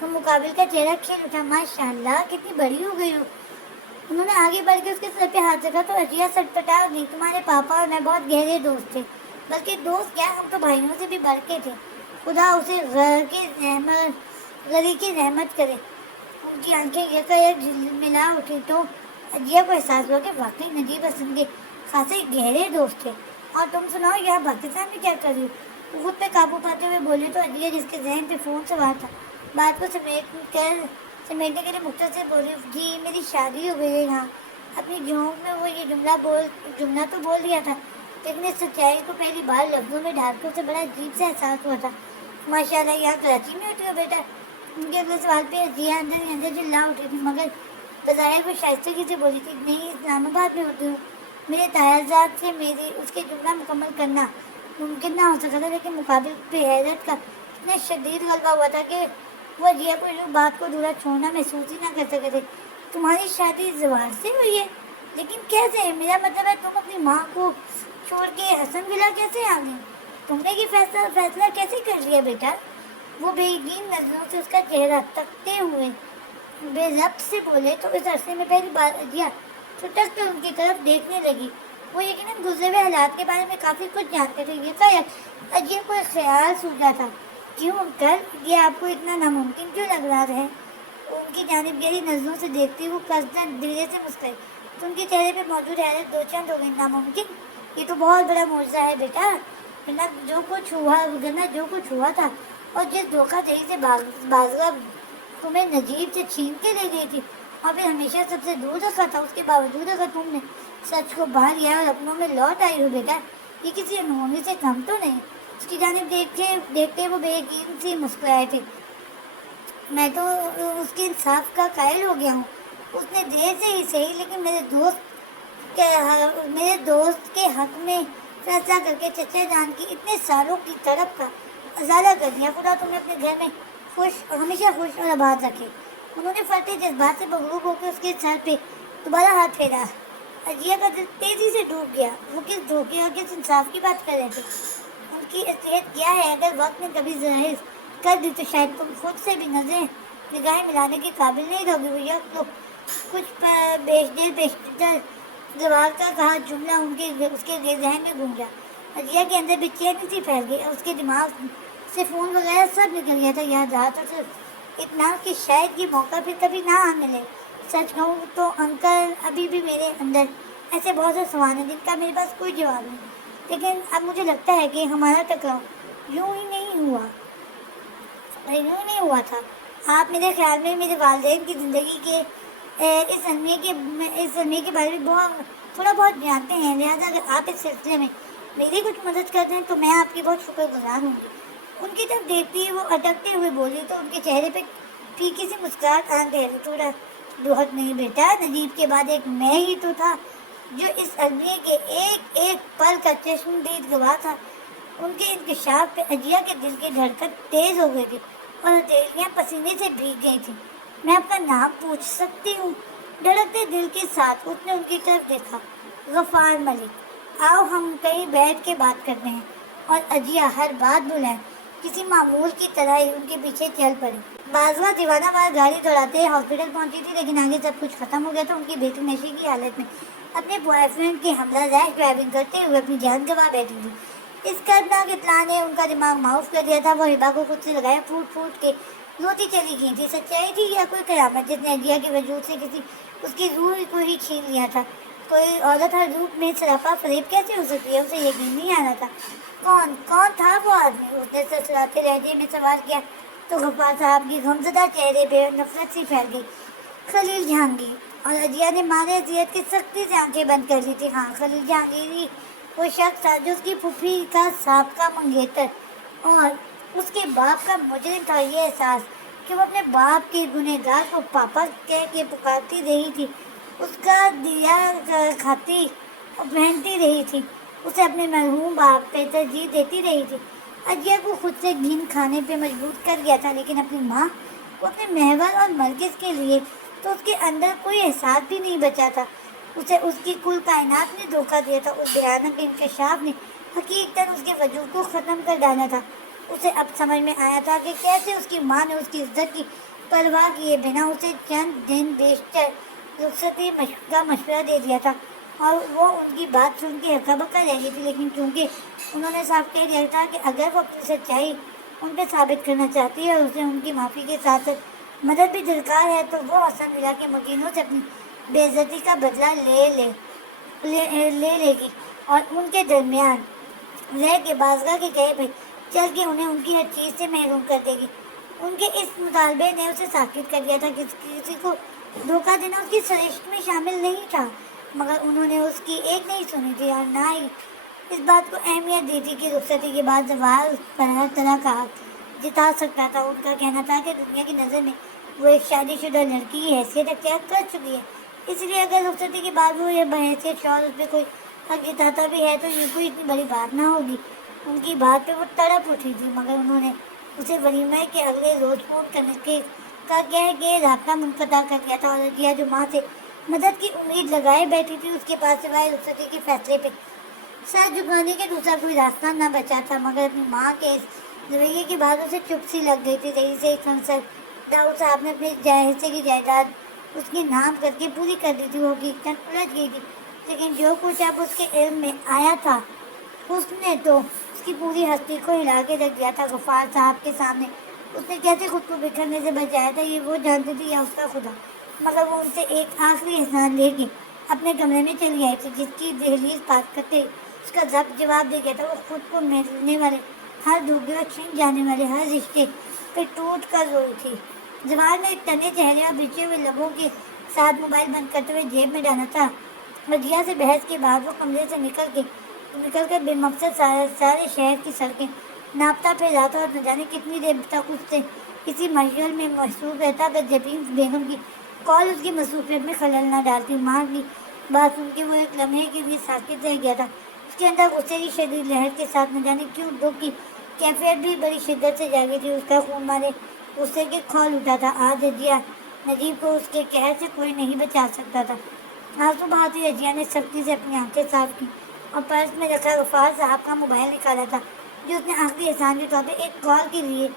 وہ مقابل کا چہرہ کھل اٹھا۔ ماشاء اللہ، کتنی بڑی ہو گئی ہو۔ انہوں نے آگے بڑھ کے اس کے سر پہ ہاتھ رکھا تو اجیا سٹپٹا گئی۔ تمہارے پاپا اور میں بہت گہرے دوست تھے، بلکہ دوست کیا، ہم تو بھائیوں سے بھی بڑھ کے تھے۔ خدا اسے غری کی رحمت کرے۔ ان کی آنکھیں یکایک جھلملا اٹھی تو اجیا کو احساس ہوا کہ واقعی نجیب حسن کے خاصے گہرے دوست تھے۔ اور تم سناؤ، یہاں پاکستان میں کیا کر رہی ہو؟ وہ خود پہ قابو پاتے ہوئے بولے تو اجیا جس کے ذہن پہ فون سوار تھا بات کو سمیٹنے کے لیے مختصر بولی، جی میری شادی ہو گئی ہے یہاں۔ اپنی جھونک میں وہ یہ جملہ تو بول دیا تھا، لیکن اس سچائی کو پہلی بار لفظوں میں ڈھال کر اسے بڑا عجیب سے احساس ہوا تھا۔ ماشاء اللہ، یہاں کراچی میں ہوتی ہو بیٹا؟ ان کے اگلے سوال پہ اجیا اندر ہی اندر چلا اٹھی تھی، مگر بظاہر وہ شائستگی سے بولی تھی، نہیں، اسلام آباد میں ہوتی ہوں۔ میرے تحائزات سے اس کے جملہ مکمل کرنا ممکن نہ ہو سکا تھا، لیکن مقابل پہ حیرت کا اتنا شدید غلبہ ہوا تھا کہ وہ اجیا کو اس بات کو دورہ چھوڑنا محسوس ہی نہ کر سکے تھے۔ تمہاری شادی زواج سے ہوئی ہے، لیکن کیسے؟ میرا مطلب ہے تم اپنی ماں کو چھوڑ کے حسن ولا کیسے آ گئی؟ تم نے یہ فیصلہ کیسے کر لیا بیٹا؟ وہ بے یقین نظروں سے اس کا چہرہ تکتے ہوئے بے ضبط سے بولے تو اس عرصے میں پہلی بار اجیا چھٹک کر ان کی طرف دیکھنے لگی۔ وہ یقیناً گزرے ہوئے حالات کے بارے میں کافی کچھ جانتے تھے، یہ اجیا کو ایک خیال سوچا تھا، کیوں کر یہ آپ کو اتنا ناممکن کیوں لگ رہا ہے؟ ان کی جانب گہری نظروں سے دیکھتی ہوئے قصداً دھیرے سے مسکرائی تو ان کے چہرے پہ موجود حیرت دو چند ہو گئی۔ ناممکن؟ یہ تو بہت بڑا معجزہ ہے بیٹا، ورنہ جو کچھ ہوا تھا اور جس دھوکہ دہی سے بازگا تمہیں نجیب سے چھین کے لے گئی تھی اور پھر ہمیشہ سب سے دور رکھا تھا، اس کے باوجود اگر تم نے سچ کو پا لیا اور اپنوں میں لوٹ آئی ہو بیٹا، یہ کسی انہونی سے کم تو نہیں؟ اس کی جانب دیکھتے وہ بے یقین سی مسکرائے تھے۔ میں تو اس کے انصاف کا قائل ہو گیا ہوں، اس نے دیر سے ہی صحیح لیکن میرے دوست کے حق میں فیصلہ کر کے چچا جان کی اتنے سالوں کی طرف کا ازالہ کر دیا۔ خدا تمہیں اپنے گھر میں ہمیشہ خوش اور آباد رکھے۔ انہوں نے فرتے جذبات سے مغلوب ہو کے اس کے سر پہ دوبارہ ہاتھ پھیرا۔ اجیا کا دل تیزی سے ڈوب گیا۔ وہ کس دھوکے اور کس انصاف کی بات کر رہے تھے؟ ان کی اصلیت کیا ہے؟ اگر وقت نے کبھی ظاہر کر دی تو شاید تم خود سے بھی نگاہیں ملانے کے قابل نہیں رہوگی۔ وہ یک تو کچھ بیشتر زوال کا کہا جملہ اس کے ذہن میں گونجا۔ اجیا کے اندر بے چینی سی پھیل گئی اور اس کے دماغ سے فون وغیرہ سب نکل گیا تھا۔ یاد رہا تو صرف اتنا کہ شاید یہ موقع پھر کبھی نہ ملے۔ سچ کہوں تو انکل، ابھی بھی میرے اندر ایسے بہت سے سوال ہیں جن کا میرے پاس کوئی جواب نہیں، لیکن اب مجھے لگتا ہے کہ ہمارا ٹکراؤ یوں ہی نہیں ہوا تھا۔ آپ میرے خیال میں میرے والدین کی زندگی کے اس المیے کے بارے میں تھوڑا بہت جانتے ہیں، لہٰذا اگر آپ اس سلسلے میں میری کچھ مدد کر دیں تو میں آپ کی بہت شکر گزار ہوں گی۔ ان کی طرف دیکھتی وہ اٹکتے ہوئے بولی تو ان کے چہرے پہ پھیکی سی مسکراہٹ آن گئی۔ تھوڑا بہت نہیں بیٹا، نجیب کے بعد ایک میں ہی تو تھا جو اس المیے کے ایک ایک پل کا چشمدید گواہ تھا۔ ان کے انکشاف پہ اجیا کے دل کی دھڑکن تیز ہو گئی تھی اور ہتھیلیاں پسینے سے بھیگ گئی تھیں۔ میں آپ کا نام پوچھ سکتی ہوں؟ دھڑکتے دل کے ساتھ اس نے ان کی طرف دیکھا۔ غفار ملک، آؤ ہم کہیں بیٹھ کے بات کرتے ہیں۔ اور اجیا ہر بات بلائے کسی معمول کی طرح ہی ان کے پیچھے چل پڑی۔ بازوا دیوانہ وار گاڑی دوڑاتے ہاسپٹل پہنچی تھی، لیکن آگے سب کچھ ختم ہو گیا تھا۔ ان کی بیٹی نشے کی حالت میں اپنے بوائے فرینڈ کے ہمراہ ریش ڈرائیونگ کرتے ہوئے اپنی جان گنوا بیٹھی تھی۔ اس دردناک اطلاع نے ان کا دماغ معاف کر دیا تھا۔ وہ ہبا کو خود سے لگایا پھوٹ پھوٹ کے روتی چلی گئی تھی۔ سچائی تھی یا کوئی قیامت جس نے اجیا کے وجود سے اس کی روح کو ہی چھین لیا تھا؟ کوئی عورت ہر روپ میں سراپا فریب کیسے ہو سکتی ہے؟ اسے یقین نہیں آ رہا تھا کون تھا وہ آدمی؟ اس نے سسراتے لہجے میں سوال کیا تو غفار صاحب کی غمزدہ چہرے پہ نفرت سی پھیل گئی۔ خلیل جہانگیر۔ اور اجیا نے مارے اذیت کی سختی سے آنکھیں بند کر لی تھی۔ ہاں، خلیل جہانگیر ہی وہ شخص تھا جو اس کی پھوپھی کا سابقہ منگیتر اور اس کے باپ کا مجرم تھا۔ یہ احساس کہ وہ اپنے باپ کے گنہگار کو پاپا کہہ کے پکارتی رہی تھی، اس کا دیا کھاتی اور پہنتی رہی تھی، اسے اپنے مرحوم باپ پہ ترجیح دیتی رہی تھی، اجیا کو خود سے گھن کھانے پہ مجبور کر گیا تھا۔ لیکن اپنی ماں کو اپنے محور اور مرکز کے لیے تو اس کے اندر کوئی احساس بھی نہیں بچا تھا۔ اسے اس کی کل کائنات نے دھوکہ دیا تھا۔ اس بھیانک انکشاف نے حقیقتاً اس کے وجود کو ختم کر ڈالا تھا۔ اسے اب سمجھ میں آیا تھا کہ کیسے اس کی ماں نے اس کی عزت کی پرواہ کیے بنا اسے چند دن بیشتر رخصتی کا مشورہ دے دیا تھا، اور وہ ان کی بات سن کے ہکا بکا رہ گئی تھی۔ لیکن چونکہ انہوں نے صاف کہہ دیا تھا کہ اگر وہ اپنی سچائی ان پہ ثابت کرنا چاہتی ہے اور اسے ان کی معافی کے ساتھ مدد بھی درکار ہے تو وہ حسن ولا کے مکینوں سے اپنی بے عزتی کا بدلہ لے گی اور ان کے درمیان رہ کے بازگاہ کے کہے پہ چل کے انہیں ان کی ہر چیز سے محروم کر دے گی۔ ان کے اس مطالبے نے اسے ساکت کر دیا تھا۔ کسی کو دھوکہ دینا اس کی سرشت میں شامل نہیں تھا، مگر انہوں نے اس کی ایک نہیں سنی تھی اور نہ ہی اس بات کو اہمیت دی تھی کہ رخصتی کے بعد زوال پر ہر طرح کا حق جتا سکتا تھا۔ ان کا کہنا تھا کہ دنیا کی نظر میں وہ ایک شادی شدہ لڑکی کی حیثیت اختیار کر چکی ہے، اس لیے اگر رخصتی کے بعد وہ یہ بحیثیت شوہر اس پہ کوئی حق جتاتا بھی ہے تو یہ کوئی اتنی بڑی بات نہ ہوگی۔ ان کی بات پہ وہ تڑپ اٹھی تھی، مگر انہوں نے اسے ولیمہ کے اگلے روز فون کرنے کے کا کیا ہے کہ رابطہ منقطع کر دیا تھا، اور رضیہ جو ماں سے مدد کی امید لگائے بیٹھی تھی، اس کے پاس سوائے رخصتی کے فیصلے پہ سر جھکانے کے دوسرا کوئی راستہ نہ بچا تھا، مگر اپنی ماں کے اس رویے کی باتوں سے چپ سی لگ گئی تھی۔ رہی سے ایک فنسر داؤد صاحب نے اپنے حصے کی جائیداد اس کے نام کر کے پوری کر دی تھی، وہ حقیقت الجھ گئی تھی، لیکن جو کچھ اب اس کے علم میں آیا تھا اس نے تو اس کی پوری ہستی کو ہلا کے رکھ دیا تھا۔ غفار صاحب کے سامنے اس نے کیسے خود کو بکھرنے سے بچایا تھا، یہ وہ جانتی تھی یا اس کا خدا، مگر وہ ان سے ایک آخری احسان لے کے اپنے کمرے میں چلی آئی تھی، جس کی دہلیز پار کرتے اس کا ضبط جواب دے گیا تھا۔ وہ خود کو ملنے والے ہر دھوبے اور چھن جانے والے ہر رشتے پہ ٹوٹ کر روئی تھی۔ زبان میں ایک تنے چہرے اور بچھے ہوئے لبوں کے ساتھ موبائل بند کرتے ہوئے جیب میں ڈالا تھا۔ رضیہ سے بحث کے بعد وہ کمرے سے نکل کر بے مقصد سارے شہر کی سڑکیں ناپتا پھر رہا تھا، اور نہ جانے کتنی دیر تک اس سے اسی مشغل میں مصروف رہتا اگر جبین بیگم کی کال اس کی مصروفیت میں خلل نہ ڈالتی۔ ماں کی بات سن کے وہ ایک لمحے کے لیے ساکت رہ گیا تھا۔ اس کے اندر غصے کی شدید لہر کے ساتھ نہ جانے کیوں دکھ کی کیفیت بھی بڑی شدت سے جاگی تھی۔ اس کا خون مارے غصے کے کھول اٹھا تھا۔ آج رضیہ نجیب کو اس کے قہر سے کوئی نہیں بچا سکتا تھا۔ آنسو بہاتی رضیہ نے سختی سے اپنی آنکھیں صاف کی اور پرس میں رکھا غفار صاحب کا موبائل نکالا تھا، جو اس نے آخری احسان کے طور پہ ایک کال کے لیے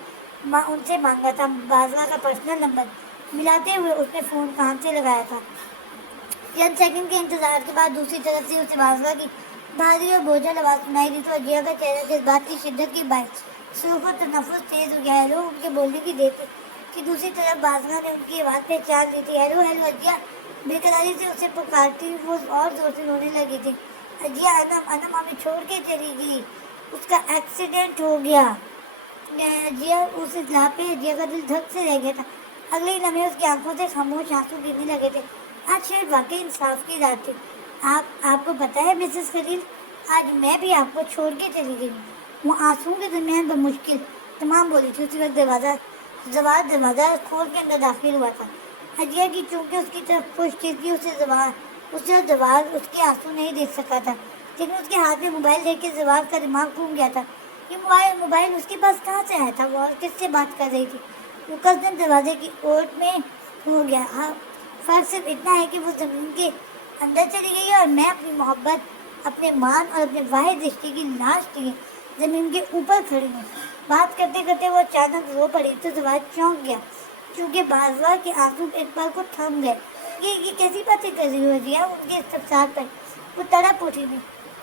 ان سے مانگا تھا۔ بازوہ کا پرسنل نمبر ملاتے ہوئے اس نے فون کان سے لگایا تھا۔ چند سیکنڈ کے انتظار کے بعد دوسری طرف سے اسے بازوہ کی بھاری اور بوجھل آواز سنائی دی تو رضیہ کا چہرہ جذبات کی شدت کے باعث سرخ و تنفس تیز ہو گیا۔ ہیلو، ان کے بولنے کی دیر کی دوسری طرف بازوہ نے ان کی آواز پہچان لی تھی۔ ہیلو ہیلو، رضیہ بے قراری سے اسے پکارتی وہ اور زور سے رونے لگی تھی۔ رضیہ، انم ہمیں چھوڑ کے چلی گئی، اس کا ایکسیڈنٹ ہو گیا۔ رضیہ اس اطلاع پہ رضیہ کا دل دھک سے رہ گیا تھا۔ اگلے ہی لمحے اس کی آنکھوں سے خاموش آنسو گرنے لگے تھے۔ آج شاید واقعی انصاف کی رات تھی۔ آپ کو پتہ ہے مسز خلیل، آج میں بھی آپ کو چھوڑ کے چلی گئی ہوں۔ وہ آنسوؤں کے درمیان بمشکل تمام بولی تھی۔ اسی وقت دروازہ کھول کے اندر داخل ہوا تھا۔ رضیہ کی چونکہ اس کی طرف پشت تھی اسے زوال اس کے آنسو نہیں دیکھ سکا تھا، لیکن اس کے ہاتھ میں موبائل دیکھ کے زوال کا دماغ گھوم گیا تھا۔ یہ موبائل اس کے پاس کہاں سے آیا تھا؟ وہ اور کس سے بات کر رہی تھی؟ وہ قصداً دروازے کی اوٹ میں ہو گیا۔ فرق صرف اتنا ہے کہ وہ زمین کے اندر چلی گئی اور میں اپنی محبت، اپنے مان اور اپنے واحد رشتے کی لاش لیے زمین کے اوپر کھڑی ہوں۔ بات کرتے کرتے وہ اچانک رو پڑی تو زوال چونک گیا، چونکہ بازوہ کے آنسو ایک پل کو تھم گئے۔ یہ کیسی باتیں کر رہی ہو رضیہ؟ ان کے استفسار پر وہ تڑپ اٹھی تھی۔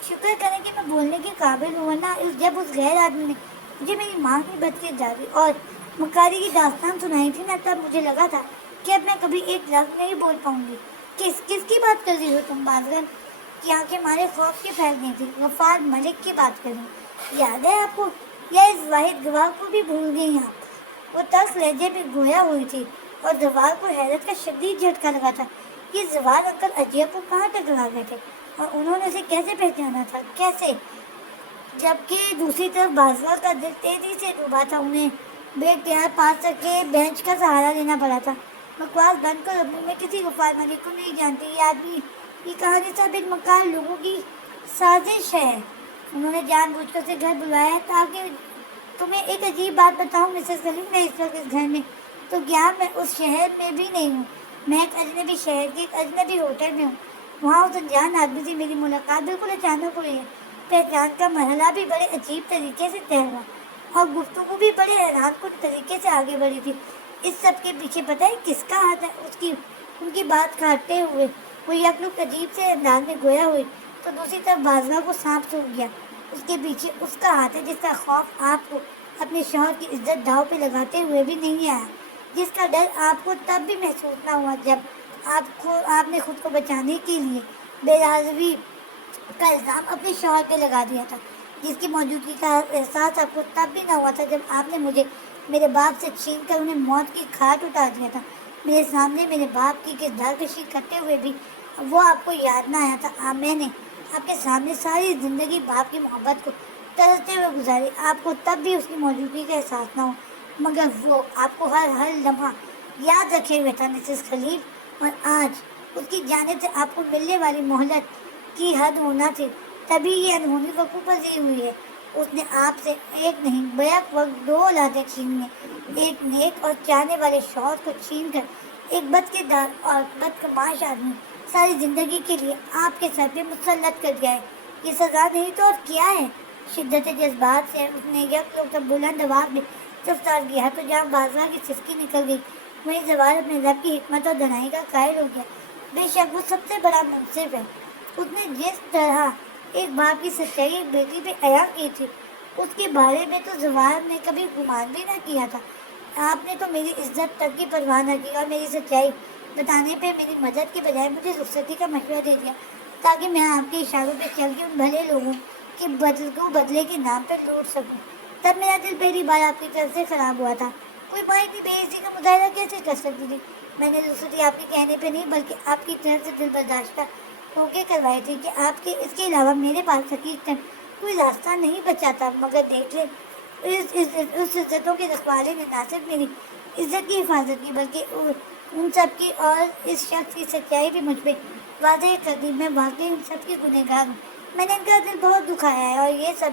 شکر کریں کہ میں بولنے کے قابل ہوں، ورنہ جب اس غیر آدمی نے مجھے میری ماں کی بدکرداری اور مکاری کی داستان سنائی تھی نا، تب مجھے لگا تھا کہ اب میں کبھی ایک لفظ نہیں بول پاؤں گی۔ کس کی بات کر رہی ہو تم؟ بازوہ کی آنکھیں مارے خوف کے پھیل گئی تھی۔ غفار ملک کی بات کر رہی ہوں، یاد ہے آپ کو؟ یا اس واحد گواہ کو بھی بھول گئی آپ؟ وہ تلخ لہجے میں گویا ہوئی تھی اور زوال کو حیرت کا شدید جھٹکا لگا تھا۔ یہ زوال انکل رضیہ کو کہاں تک لا گئے تھے اور انہوں نے اسے کیسے پہچانا تھا؟ کیسے؟ جبکہ دوسری طرف بازوہ کا دل تیزی سے ڈوبا تھا۔ انہیں بے اختیار پاس تک کے بینچ کا سہارا لینا پڑا تھا۔ بکواس بند کر، میں کسی غفار ملک کو نہیں جانتی۔ یہ آدمی، یہ کہانی سب ایک مکار لوگوں کی سازش ہے۔ انہوں نے جان بوجھ کر اسے گھر بلایا ہے تاکہ تمہیں ایک عجیب بات بتاؤں مسز خلیل، میں اس وقت اس گھر میں تو کیا میں اس شہر میں بھی نہیں ہوں۔ میں ایک اجنبی شہر کے ایک اجنبی ہوٹل میں ہوں۔ وہاں اس انجان آدمی سے میری ملاقات بالکل اچانک ہوئی ہے۔ پہچان کا مرحلہ بھی بڑے عجیب طریقے سے طے ہوا اور گفتگو بھی بڑے حیران کن طریقے سے آگے بڑھی تھی۔ اس سب کے پیچھے پتہ ہے کس کا ہاتھ ہے؟ ان کی بات کاٹتے ہوئے وہ یکلک عجیب سے انداز میں گویا ہوئی تو دوسری طرف بازوہ کو سانپ سونپ گیا۔ اس کے پیچھے اس کا ہاتھ ہے جس کا خوف آپ کو اپنے شوہر کی عزت داؤ پہ لگاتے ہوئے بھی نہیں آیا، جس کا ڈر آپ کو تب بھی محسوس نہ ہوا جب آپ نے خود کو بچانے کے لیے بے رازوی کا الزام اپنے شوہر پہ لگا دیا تھا، جس کی موجودگی کا احساس آپ کو تب بھی نہ ہوا تھا جب آپ نے مجھے میرے باپ سے چھین کر انہیں موت کی کھاٹ اتار دیا تھا۔ میرے سامنے میرے باپ کی کردار کشی کرتے ہوئے بھی وہ آپ کو یاد نہ آیا تھا۔ میں نے آپ کے سامنے ساری زندگی باپ کی محبت کو ترستے ہوئے گزاری، آپ کو تب بھی اس کی موجودگی کا احساس نہ ہو، مگر وہ آپ کو ہر لمحہ یاد رکھے ہوئے تھا مسز خلیل۔ اور آج اس کی جانب سے آپ کو ملنے والی مہلت کی حد ہونا تھی، تبھی یہ انہونی وقوع پذیر ہوئی ہے۔ اس نے آپ سے ایک نہیں بیک وقت 2 اولادیں چھین لیں، ایک نیک اور چاہنے والے شوہر کو چھین کر ایک بد کردار اور بدکماش آدمی ساری زندگی کے لیے آپ کے سر پہ مسلط کر دیا ہے۔ یہ سزا نہیں تو اور کیا ہے؟ شدت جذبات سے اس نے یک لوگ بلند آواز میں رفتار کیا تو جہاں بازوہ کی سسکی نکل گئی، وہیں زوال اپنے رب کی حکمت اور دنائی کا قائل ہو گیا۔ بے شک وہ سب سے بڑا منصف ہے۔ اس نے جس طرح ایک باپ کی سچائی ایک بیٹی پہ عیاں کی تھی، اس کے بارے میں تو زوال نے کبھی گمان بھی نہ کیا تھا۔ آپ نے تو میری عزت تک کی پرواہ نہ کی اور میری سچائی بتانے پہ میری مدد کے بجائے مجھے رخصتی کا مشورہ دے دیا تاکہ میں آپ کے اشاروں پہ چل کے ان بھلے لوگوں کے بدلے کے نام پہ لوٹ سکوں۔ تب میرا دل پہلی بار آپ کی طرف سے خراب ہوا تھا۔ کوئی ماں اتنی بے عزتی کا مظاہرہ کیسے کر سکتی تھی؟ میں نے رخصتی آپ کے کہنے پہ نہیں بلکہ آپ کی طرف سے دل برداشتہ ہو کے کروائی تھی کہ آپ کے اس کے علاوہ میرے پاس حقیقتاً کوئی راستہ نہیں بچا تھا۔ مگر دیکھ لیں، اس عزتوں کے رکھوالے نے نہ صرف میری عزت کی حفاظت کی بلکہ ان سب کی اور اس شخص کی سچائی بھی مجھ پہ واضح کر دی۔ میں واقعی ان سب کی گنہگار ہوں۔ میں نے ان کا دل بہت دکھایا ہے اور یہ سب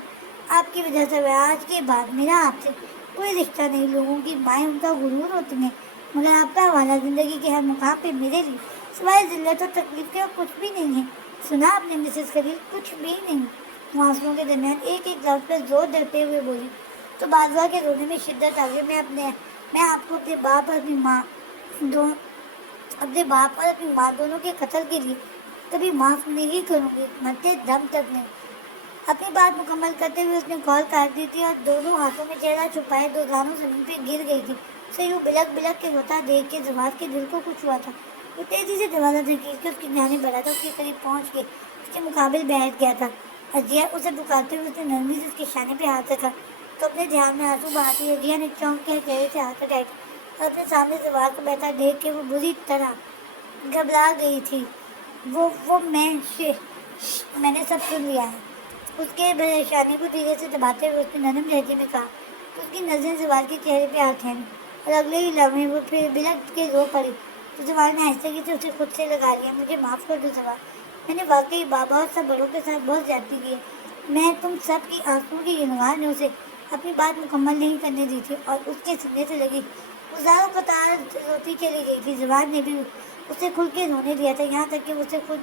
آپ کی وجہ سے ہوا۔ آج کے بعد میرا آپ سے کوئی رشتہ نہیں۔ لوگوں کی مائیں ان کا غرور ہوتی ہیں، مگر آپ کا حوالہ زندگی کے ہر مقام پہ میرے لیے سوائے ذلت اور تکلیف کے اور کچھ بھی نہیں ہے۔ سنا آپ نے مسز خلیل؟ کچھ بھی نہیں۔ معاشروں کے درمیان ایک ایک لفظ پہ زور ڈرتے ہوئے بولی تو بازوہ کے رونے میں شدت آ گئی۔ میں آپ کو اپنے باپ اور اپنی ماں دونوں کے قتل کے لیے کبھی معاف نہیں کروں گی، مرتے دم تک نہیں۔ اپنی بات مکمل کرتے ہوئے اس نے کال کاٹ دی تھی اور دونوں ہاتھوں میں چہرہ چھپائے دو دانوں زمین پہ گر گئی تھی۔ اسے یوں بلک بلک کے روتا دیکھ کے زوال کے دل کو کچھ ہوا تھا۔ وہ تیزی سے دروازہ دھکیل کے اس کی جانب بڑھا تھا، اس کے قریب پہنچ کے اس کے مقابل بیٹھ گیا تھا۔ اجیا اسے پکارتے ہوئے اس نے نرمی سے اس کے شانے پہ ہاتھ رکھا تو اپنے دھیان میں آنسو بہاتی اجیا نے چونک کے چہرے سے ہاتھ ہٹائے اور اپنے سامنے زوال کو بیٹھا دیکھ کے وہ بری طرح گھبرا گئی تھی۔ میں نے سب سن لیا ہے۔ اس کے شانے کو دھیرے سے دباتے ہوئے اس نے نرم لہجے میں کہا تو اس کی نظریں زوال کے چہرے پہ آ ٹھہریں اور اگلے ہی لمحے وہ پھر بلک کے رو پڑی تو زوال نے آہستگی سے اسے خود سے لگا لیا۔ مجھے معاف کر دو زوال، میں نے واقعی بابا اور سب بڑوں کے ساتھ بہت زیادتی کی ہے۔ میں تم سب کی آنسوؤں کی ینوار نے اسے اپنی بات مکمل نہیں کرنے دی تھی اور اس کے سینے سے لگی گزاروں قطار روتی چلی گئی تھی۔ زوال نے بھی اسے کھل کے رونے دیا تھا، یہاں تک کہ اسے خود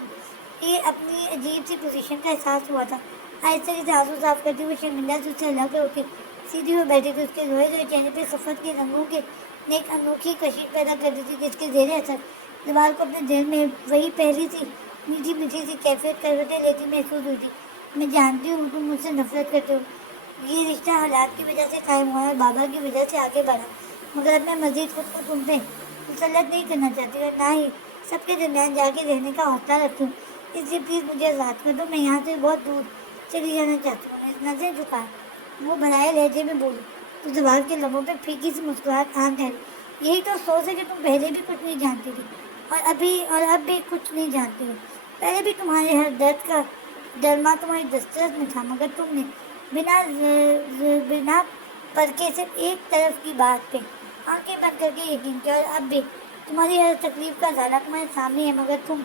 ہی اپنی عجیب سی پوزیشن کا احساس ہوا تھا۔ آہستگی سے آنسو صاف کرتی ہوئی شرمندہ سے اسے ہلا کے اٹھی سیدھی ہوئے بیٹھی تھی۔ اس کے روئے ہوئے چہرے پہ خفت کے رنگوں کے نے ایک انوکھی کشش پیدا کر دی تھی جس کے زیر اثر زوال کو اپنے دل میں وہی پہلی سی میٹھی میٹھی سی کیفیت کروٹیں لیتی محسوس ہوئی تھی۔ میں جانتی ہوں تم مجھ سے نفرت کرتے ہو، یہ رشتہ حالات کی وجہ سے قائم ہوا اور بابا کی وجہ سے آگے بڑھا، مگر اب میں مزید خود کو تم پہ مسلط نہیں کرنا چاہتی اور نہ ہی سب کے درمیان جا کے رہنے کا حوصلہ رکھتی ہوں، اس لیے پلیز مجھے آزاد کر دو۔ میں یہاں سے بہت دور چلی جانا چاہتی ہوں۔ اس نظریں جھکا وہ بھرائے لہجے میں بولی تو زوال کے لبوں پہ پھیکی سی مسکراہٹ آن ٹھہری۔ یہی تو افسوس ہے کہ تم پہلے بھی کچھ نہیں جانتی تھی اور اب بھی کچھ نہیں جانتی ہو۔ پہلے بھی تمہارے ہر درد کا ڈرما تمہاری دسترس میں تھا، مگر تم نے بنا پرکھے صرف ایک طرف کی بات پہ آنکھیں بند کر کے یقین کیا، اور اب بھی تمہاری ہر تکلیف کا ازالہ تمہارے سامنے ہے مگر تم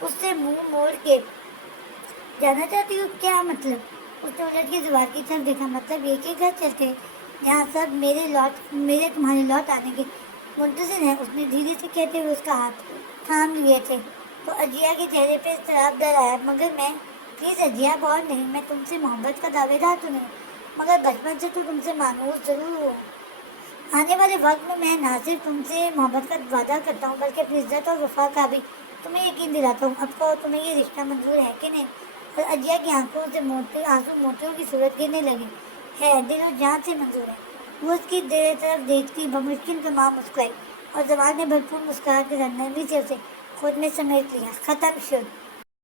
اس سے منہ موڑ کے جانا چاہتی ہو۔ کیا مطلب؟ اس نے الٹ کے زوال کی طرف دیکھا۔ مطلب یہ کہ گھر چلتے ہیں جہاں سب میرے تمہارے لوٹ آنے کے منتظر ہیں۔ اس نے دھیرے سے کہتے ہوئے اس کا ہاتھ تھام لیے تھے تو اجیا کے چہرے پہ اضطراب ڈر آیا۔ مگر میں پلیز اجیا بہت نہیں، میں تم سے محبت کا دعوے دار تو نہیں مگر بچپن سے تو تم سے مانوس ضرور ہوں۔ آنے والے وقت میں نہ صرف تم سے محبت کا وعدہ کرتا ہوں بلکہ اپنی عزت اور وفا کا بھی تمہیں یقین دلاتا ہوں۔ اب کہو تمہیں یہ رشتہ منظور ہے کہ نہیں؟ اور اجیا کی آنکھوں سے آنسو موتیوں کی صورت گرنے لگے۔ ہے، دل و جان سے منظور ہے۔ وہ اس کی طرف دیکھتی بمشکل تمام مسکرائی اور زوال نے بھرپور مسکراہٹ کے ساتھ نرمی سے اسے خود میں سمیٹ لیا۔ ختم شد۔